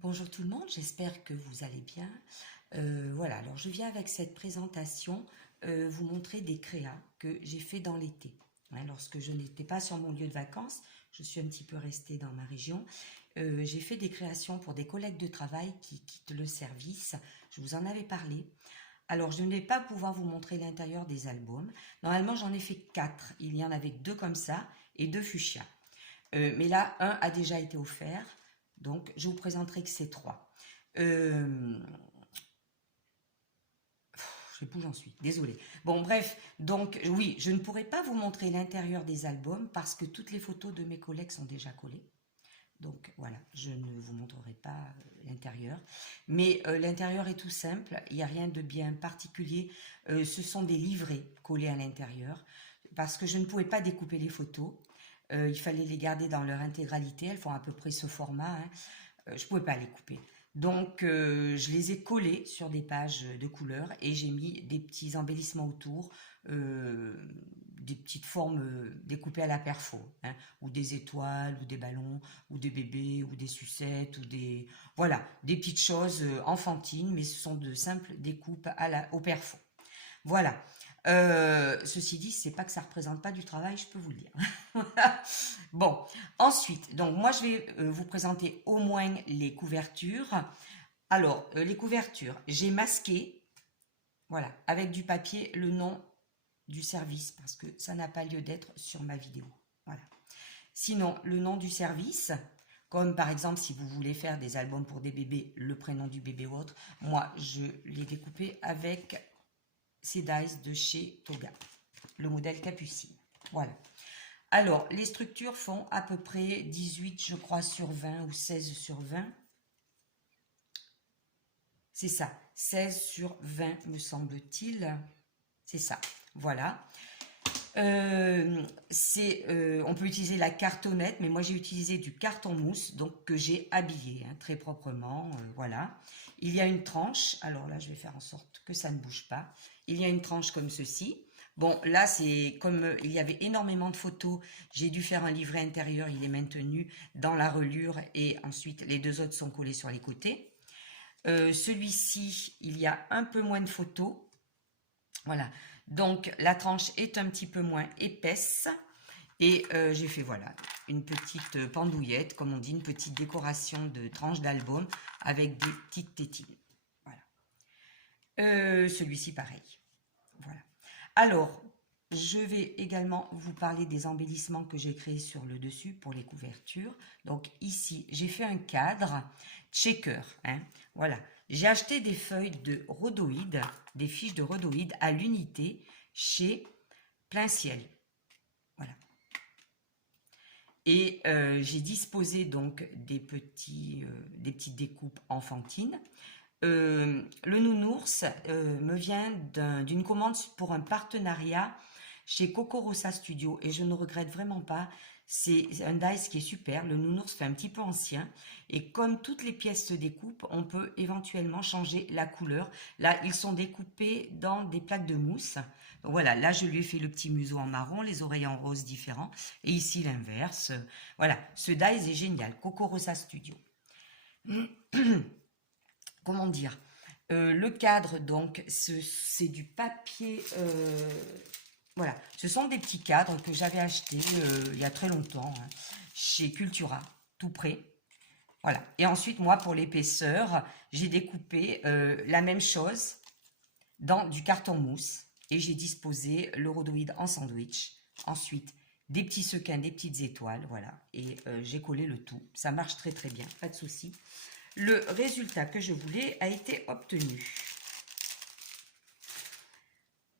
Bonjour tout le monde, j'espère que vous allez bien. Voilà, alors je viens avec cette présentation vous montrer des créas que j'ai fait dans l'été. Hein, lorsque je n'étais pas sur mon lieu de vacances, je suis un petit peu restée dans ma région. J'ai fait des créations pour des collègues de travail qui quittent le service. Je vous en avais parlé. Alors, je ne vais pas pouvoir vous montrer l'intérieur des albums. Normalement, j'en ai fait 4. Il y en avait 2 comme ça et 2 fuchsia. Mais là, un a déjà été offert. Donc, je vous présenterai que ces 3. Je sais plus où j'en suis, désolée. Bon, bref, donc oui, je ne pourrai pas vous montrer l'intérieur des albums parce que toutes les photos de mes collègues sont déjà collées. Donc voilà, je ne vous montrerai pas l'intérieur. Mais l'intérieur est tout simple, il n'y a rien de bien particulier. Ce sont des livrets collés à l'intérieur parce que je ne pouvais pas découper les photos. Il fallait les garder dans leur intégralité, elles font à peu près ce format. Hein. Je ne pouvais pas les couper. Donc, je les ai collés sur des pages de couleurs et j'ai mis des petits embellissements autour, des petites formes découpées à la perfo, hein, ou des étoiles, ou des ballons, ou des bébés, ou des sucettes, ou des... Voilà, des petites choses enfantines, mais ce sont de simples découpes au perfo. Voilà. Ceci dit, c'est pas que ça représente pas du travail, je peux vous le dire. Bon, ensuite, donc moi je vais vous présenter au moins les couvertures. Alors, les couvertures, j'ai masqué, voilà, avec du papier le nom du service parce que ça n'a pas lieu d'être sur ma vidéo. Voilà. Sinon, le nom du service, comme par exemple si vous voulez faire des albums pour des bébés, le prénom du bébé ou autre, moi je l'ai découpé avec ces dies de chez Toga, le modèle Capucine. Voilà. Alors, les structures font à peu près 18, je crois, sur 20 ou 16 sur 20. C'est ça, 16 sur 20 me semble-t-il. C'est ça, voilà. On peut utiliser la cartonnette, mais moi j'ai utilisé du carton mousse, donc que j'ai habillé hein, très proprement, voilà. Il y a une tranche, alors là je vais faire en sorte que ça ne bouge pas. Il y a une tranche comme ceci. Bon, là c'est comme il y avait énormément de photos, j'ai dû faire un livret intérieur, il est maintenu dans la reliure et ensuite les 2 autres sont collés sur les côtés. Celui-ci, il y a un peu moins de photos, voilà, donc la tranche est un petit peu moins épaisse et j'ai fait voilà une petite pendouillette, comme on dit, une petite décoration de tranche d'album avec des petites tétines. Voilà. Celui-ci pareil. Voilà. Alors, je vais également vous parler des embellissements que j'ai créés sur le dessus pour les couvertures. Donc ici, j'ai fait un cadre checker. Hein, voilà. J'ai acheté des feuilles de rhodoïdes, des fiches de rhodoïdes à l'unité chez Plein Ciel. Voilà. Et j'ai disposé donc des petites découpes enfantines. Le nounours me vient d'une commande pour un partenariat chez Coco Rossa Studio et je ne regrette vraiment pas. C'est un dice qui est super. Le nounours fait un petit peu ancien et comme toutes les pièces se découpent, on peut éventuellement changer la couleur. Là, ils sont découpés dans des plaques de mousse. Donc voilà, là je lui ai fait le petit museau en marron, les oreilles en rose différents et ici l'inverse. Voilà, ce dice est génial. Coco Rossa Studio. Comment dire, le cadre, donc, c'est du papier. Voilà, ce sont des petits cadres que j'avais achetés il y a très longtemps hein, chez Cultura, tout près. Voilà. Et ensuite, moi, pour l'épaisseur, j'ai découpé la même chose dans du carton mousse et j'ai disposé le rhodoïde en sandwich. Ensuite, des petits sequins, des petites étoiles, voilà. Et j'ai collé le tout. Ça marche très très bien, pas de souci. Le résultat que je voulais a été obtenu.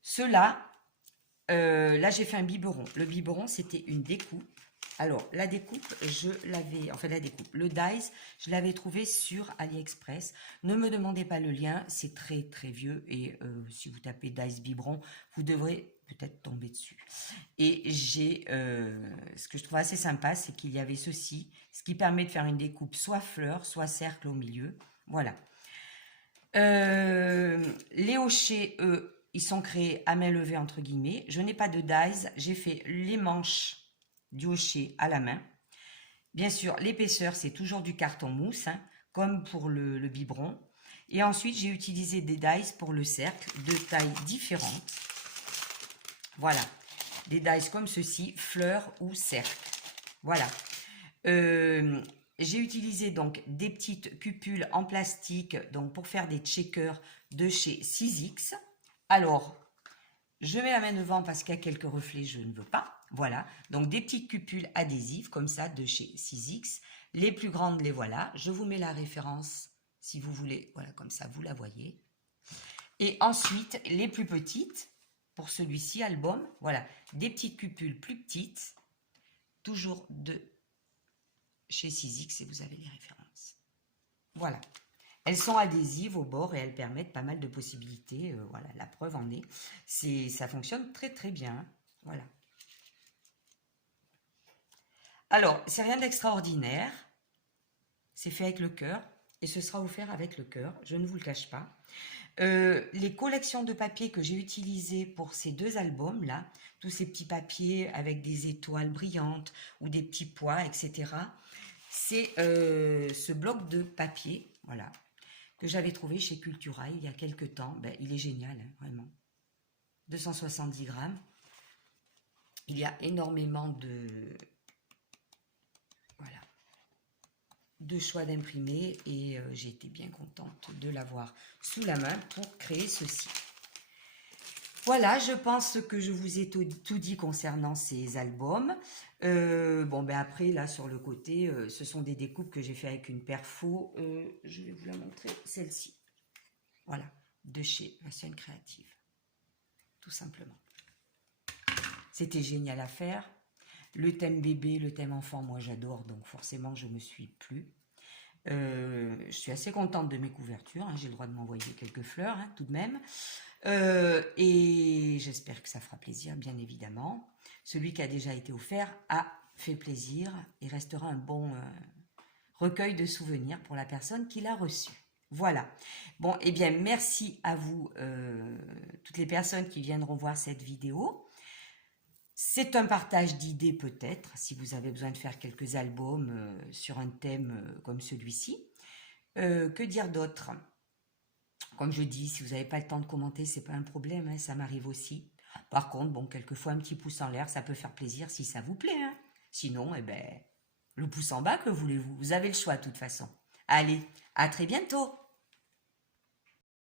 Cela, là j'ai fait un biberon. Le biberon c'était une découpe. Alors la découpe, le dies, je l'avais trouvé sur AliExpress. Ne me demandez pas le lien, c'est très très vieux et si vous tapez dice biberon, vous devrez peut-être tomber dessus. Et ce que je trouve assez sympa, c'est qu'il y avait ceci, ce qui permet de faire une découpe soit fleur, soit cercle au milieu. Voilà. Les hochets, eux, ils sont créés à main levée entre guillemets. Je n'ai pas de dies, j'ai fait les manches du hochet à la main. Bien sûr, l'épaisseur, c'est toujours du carton mousse. Hein. comme pour le biberon. Et ensuite, j'ai utilisé des dies pour le cercle, de tailles différentes. Voilà, des dies comme ceci, fleurs ou cercle. Voilà. J'ai utilisé donc des petites cupules en plastique donc pour faire des checkers de chez 6X. Alors, je mets la main devant parce qu'il y a quelques reflets, je ne veux pas. Voilà, donc des petites cupules adhésives comme ça de chez 6X. Les plus grandes, les voilà. Je vous mets la référence si vous voulez. Voilà, comme ça, vous la voyez. Et ensuite, les plus petites, pour celui-ci, album, voilà, des petites cupules plus petites, toujours de chez 6X et vous avez les références. Voilà. Elles sont adhésives au bord et elles permettent pas mal de possibilités. Voilà, la preuve en est. Ça fonctionne très très bien. Voilà. Alors, c'est rien d'extraordinaire. C'est fait avec le cœur et ce sera offert avec le cœur. Je ne vous le cache pas. Les collections de papier que j'ai utilisées pour ces deux albums là, tous ces petits papiers avec des étoiles brillantes ou des petits pois, etc. C'est ce bloc de papier, voilà, que j'avais trouvé chez Cultura il y a quelques temps. Ben, il est génial, hein, vraiment. 270 grammes. Il y a énormément voilà, de choix d'imprimés et j'ai été bien contente de l'avoir sous la main pour créer ceci. Voilà, je pense que je vous ai tout dit concernant ces albums. Bon, ben après, là, sur le côté, ce sont des découpes que j'ai fait avec une perfo. Je vais vous la montrer, celle-ci. Voilà, de chez La Sienne Créative. Tout simplement. C'était génial à faire. Le thème bébé, le thème enfant, moi j'adore, donc forcément je me suis plu. Je suis assez contente de mes couvertures, hein, j'ai le droit de m'envoyer quelques fleurs, hein, tout de même. Et j'espère que ça fera plaisir, bien évidemment. Celui qui a déjà été offert a fait plaisir et restera un bon recueil de souvenirs pour la personne qui l'a reçu. Voilà. Bon, eh bien, merci à vous, toutes les personnes qui viendront voir cette vidéo. C'est un partage d'idées peut-être, si vous avez besoin de faire quelques albums sur un thème comme celui-ci. Que dire d'autre ? Comme je dis, si vous n'avez pas le temps de commenter, c'est pas un problème, hein, ça m'arrive aussi. Par contre, bon, quelquefois, un petit pouce en l'air, ça peut faire plaisir si ça vous plaît. Hein. Sinon, eh ben, le pouce en bas, que voulez-vous ? Vous avez le choix de toute façon. Allez, à très bientôt !